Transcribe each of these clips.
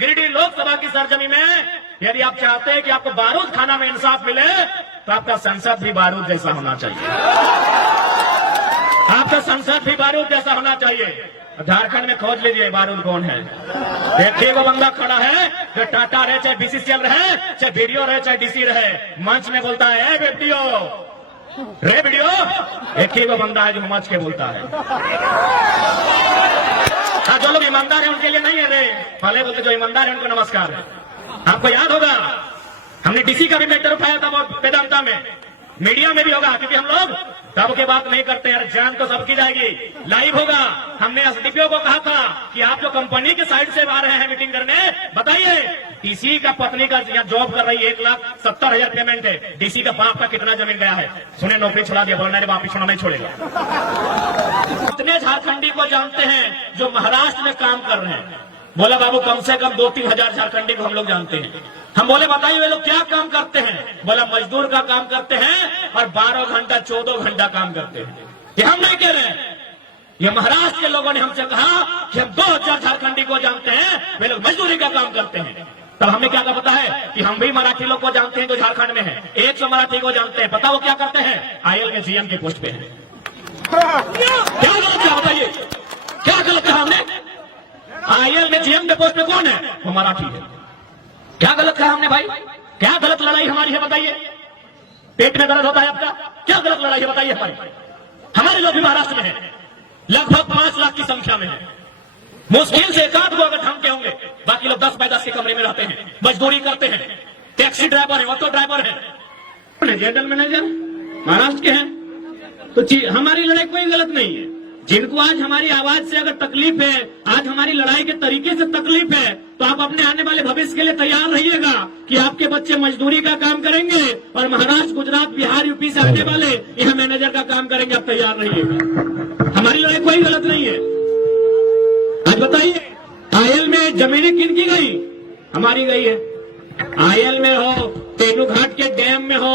गिरिडीह लोकसभा की सरजमी में यदि आप चाहते हैं कि आपको बारूद खाना में इंसाफ मिले तो आपका संसद भी बारूद जैसा होना चाहिए। आपका संसद भी बारूद जैसा होना चाहिए। झारखंड में खोज लीजिए बारूद कौन है। देखिए वो बंदा खड़ा है जो टाटा रहे, चाहे बीसीसीएल रहे, चाहे वीडियो रहे, चाहे डीसी रहे, मंच में बोलता है वीडियो रे वीडियो। एक ही वो बंदा है जो मंच के बोलता है। जो लोग ईमानदार है उनके लिए नहीं है रे, पहले बोलते जो ईमानदार है उनको नमस्कार है। आपको याद होगा हमने डीसी का भी मैटर उठाया था वो वेदांता में, मीडिया में भी होगा, क्योंकि हम लोग तब के बात नहीं करते यार, जान तो सबकी जाएगी, लाइव होगा। हमने एसडीपीओ को कहा था कि आप जो कंपनी के साइड से आ रहे हैं मीटिंग करने, बताइए डीसी का पत्नी का यहाँ जॉब कर रही है, 1,70,000 पेमेंट है, डीसी का बाप का कितना जमीन गया है। सुने नौकरी छोड़ा दिया, बोलना वापिस छोड़ा नहीं छोड़ेगा। कितने झारखंडी को जानते हैं जो महाराष्ट्र में काम कर रहे हैं? बोला बाबू कम से कम 2-3 हजार झारखंडी को हम लोग जानते हैं। हम बोले बताइए वे लोग क्या काम करते हैं? बोला मजदूर का काम करते हैं और 12 घंटा 14 घंटा काम करते हैं। ये हम नहीं कह रहे हैं, ये महाराष्ट्र के लोगों ने हमसे कहा कि हम 2000 झारखंडी को जानते हैं, वे लोग मजदूरी का काम करते हैं। तब हमने क्या कहा पता है कि हम भी मराठी लोग को जानते हैं जो झारखंड में है, 100 मराठी को जानते हैं। पता वो क्या करते हैं? आईएल में जीएम के पोस्ट पे है। क्या गलत कहा बताइए, क्या गलत कहा हमने? आईएल में जीएम के पोस्ट पे कौन है? वो मराठी है। क्या गलत कहा हमने भाई? क्या गलत लड़ाई हमारी है बताइए? पेट में दर्द होता है आपका? क्या गलत लड़ाई है बताइए हमारी? हमारे लोग भी महाराष्ट्र में है, लगभग 5 लाख की संख्या में है। मुश्किल से 1-8 को अगर ढंग के होंगे, बाकी लोग 10-15 के कमरे में रहते हैं, मजदूरी करते हैं, टैक्सी ड्राइवर है, ऑटो ड्राइवर है, जनरल मैनेजर महाराष्ट्र के हैं। तो हमारी लड़ाई कोई गलत नहीं है। जिनको आज हमारी आवाज से अगर तकलीफ है, आज हमारी लड़ाई के तरीके से तकलीफ है, तो आप अपने आने वाले भविष्य के लिए तैयार रहिएगा कि आपके बच्चे मजदूरी का काम करेंगे और महाराष्ट्र, गुजरात, बिहार, यूपी से आने वाले यहाँ मैनेजर का काम करेंगे। आप तैयार रहिएगा, हमारी लड़ाई कोई गलत नहीं है। आज बताइए आयल में जमीनें किन की गई? हमारी गई है। आयल में हो, तेनू घाट के डैम में हो,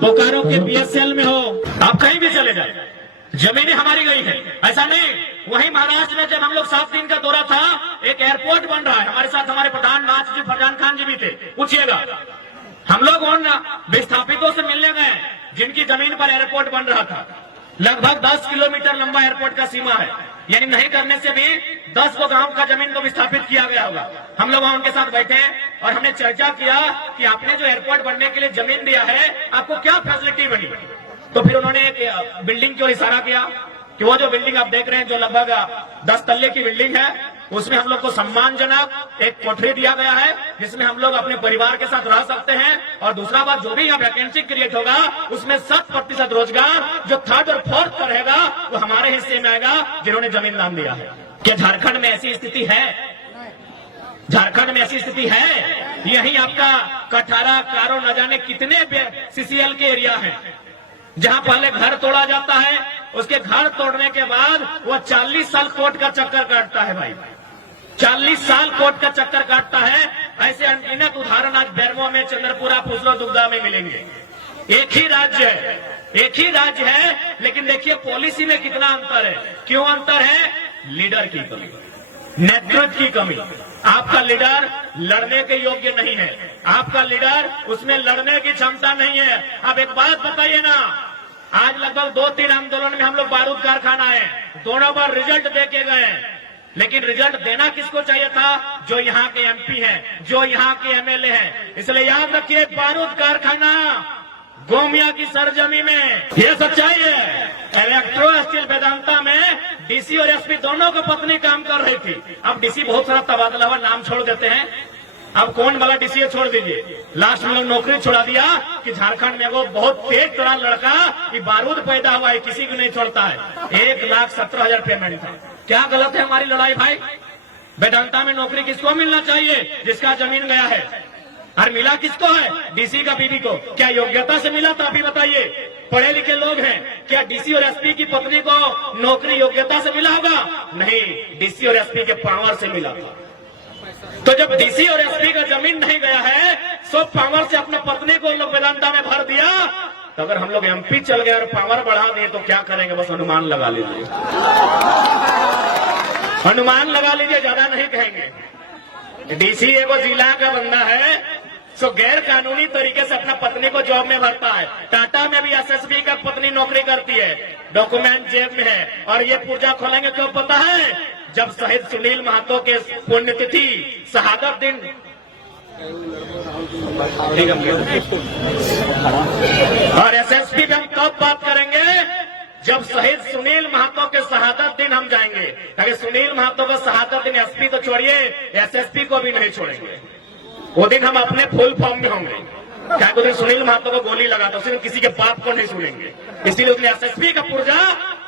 बोकारो के बीएसएल में हो, आप कहीं भी चले जाए, जमीनें हमारी गई है। ऐसा नहीं, वहीं महाराष्ट्र में जब हम लोग 7 दिन का दौरा था, एक एयरपोर्ट बन रहा है, हमारे साथ हमारे प्रधान नाथ जी, फरजान खान जी भी थे। पूछिएगा, हम लोग उन विस्थापितों से मिलने गए जिनकी जमीन पर एयरपोर्ट बन रहा था। लगभग 10 किलोमीटर लंबा एयरपोर्ट का सीमा है, यानी नहीं करने से भी 10 को गांव का जमीन को विस्थापित किया गया होगा। हम लोग वहां उनके साथ बैठे और हमने चर्चा किया कि आपने जो एयरपोर्ट बनने के लिए जमीन दिया है, आपको क्या फैसिलिटी बनी? तो फिर उन्होंने एक बिल्डिंग की ओर इशारा किया कि वो जो बिल्डिंग आप देख रहे हैं, जो लगभग 10 तल्ले की बिल्डिंग है, उसमें हम लोग को सम्मानजनक एक कोठरी दिया गया है, जिसमें हम लोग अपने परिवार के साथ रह सकते हैं। और दूसरा बात, जो भी यहाँ वैकेंसी क्रिएट होगा उसमें 100% रोजगार जो 3rd और 4th का रहेगा वो हमारे हिस्से में आएगा, जिन्होंने जमीन दान दिया है। क्या झारखंड में ऐसी स्थिति है? झारखंड में ऐसी स्थिति है? यही आपका कठारा, कारो, न जाने कितने सीसीएल के एरिया है जहां पहले घर तोड़ा जाता है, उसके घर तोड़ने के बाद वो 40 साल कोर्ट का चक्कर काटता है भाई, 40 साल कोर्ट का चक्कर काटता है। ऐसे अनगिनत उदाहरण आज बेरमो में, चंद्रपुरा, फुसरो, दुग्धा में मिलेंगे। एक ही राज्य है, एक ही राज्य है, लेकिन देखिए पॉलिसी में कितना अंतर है। क्यों अंतर है? लीडर की कमी, नेतृत्व की कमी। आपका लीडर लड़ने के योग्य नहीं है, आपका लीडर उसमें लड़ने की क्षमता नहीं है। अब एक बात बताइए ना, आज लगभग 2-3 आंदोलन में हम लोग बारूद कारखाना है, दोनों बार रिजल्ट दे के गए, लेकिन रिजल्ट देना किसको चाहिए था? जो यहाँ के एमपी हैं, जो यहाँ के एमएलए हैं। इसलिए याद रखिए, बारूद कारखाना गोमिया की सरजमी में, यह सच्चाई है। इलेक्ट्रो स्टील वेदांता में डीसी और एसपी दोनों को पत्नी काम कर रही थी। अब डीसी बहुत सारा तबादला हुआ, नाम छोड़ देते हैं। अब कौन वाला डीसी है छोड़ दीजिए, लास्ट में लोग नौकरी छोड़ा दिया कि झारखंड में वो बहुत तेज तड़ा लड़का कि बारूद पैदा हुआ है, किसी को नहीं छोड़ता है। 1,17,000 पेमेंट था। क्या गलत है हमारी लड़ाई भाई? वेदांता में नौकरी किसको मिलना चाहिए? जिसका जमीन गया है। और मिला किसको है? डीसी का बीवी को। क्या योग्यता से मिला था? अभी बताइए, पढ़े लिखे लोग हैं, क्या डीसी और एसपी की पत्नी को नौकरी योग्यता से मिला होगा? नहीं, डीसी और एसपी के पावर से मिला था। तो जब डीसी और एसपी का जमीन नहीं गया है, सब पावर से अपने पत्नी को लोग वेदांता में भर दिया। तो अगर हम लोग एमपी चल गए और पावर बढ़ा दिए तो क्या करेंगे? बस अनुमान लगा लीजिए, अनुमान लगा लीजिए, ज्यादा नहीं कहेंगे। डीसी एगो जिला का बंदा है, सो गैर कानूनी तरीके से अपना पत्नी को जॉब में भरता है। टाटा में भी एसएसबी का पत्नी नौकरी करती है, डॉक्यूमेंट जेब में है। और ये पुर्जा खोलेंगे क्यों पता है? जब शहीद सुनील महतो के पुण्यतिथि शहादत दिन, और एसएसपी पे हम कब बात करेंगे? जब शहीद सुनील महतो के शहादत दिन हम जाएंगे। ताकि सुनील महतो का शहादत दिन एसपी तो छोड़िए, एसएसपी को भी नहीं छोड़ेंगे। वो दिन हम अपने फुल फॉर्म में होंगे। क्या उस दिन सुनील महतो को गोली लगा तो उस दिन किसी के बाप को नहीं सुनेंगे। इसलिए उसने एसएसपी का पुर्जा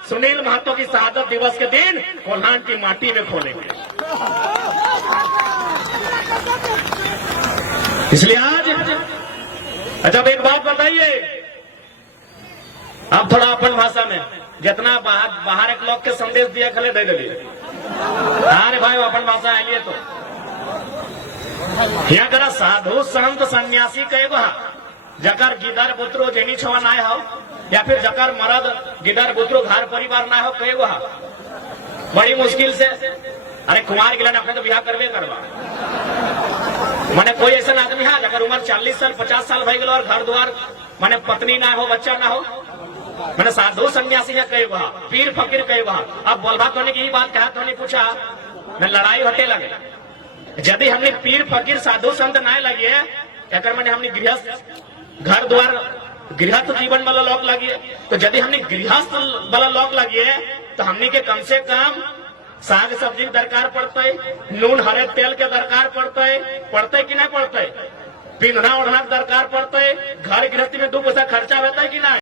सुनील महतो की शहादत दिवस के दिन कोल्हान की माटी में खोलेंगे। इसलिए आज जब एक बात बताइए, अब थोड़ा अपन भाषा में जितना बाहर एक लोग के संदेश दिया खले दे दिए। अरे भाई अपन भाषा आइए तो यहाँ करा साधु संत सन्यासी कहेगो जकर गिदर बुतरो जेनी छवा ना हो, या फिर जकर मरद गिदर बुतरो घर परिवार ना हो कहेगो। बड़ी मुश्किल से अरे कुमार गिलन अपने तो बिहार करवे करवा। माने कोई ऐसा आदमी है जगर उम्र 40 साल 50 साल भई गल और घर द्वार माने पत्नी ना हो, बच्चा ना हो, मैंने साधु सन्यासी है कई वहा, पीर फकीर कई वहा। अब बोलबा तो की बात कहा तो नहीं पूछा, मैं लड़ाई हटे लगे। यदि हमने पीर फकीर साधु संत ना लगे अगर मैंने हमने गृहस्थ घर द्वार गृहस्थ जीवन वाला लोग लगे, तो यदि हमने गृहस्थ वाला लोग लगे तो हमने के कम से कम साग सब्जी दरकार पड़ता है, नून हरे तेल के दरकार पड़ता है कि ना पड़ता है, पिंधना ओढ़ना दरकार पड़ता है, घर गृहस्थी में 2 पैसा खर्चा होता है कि ना।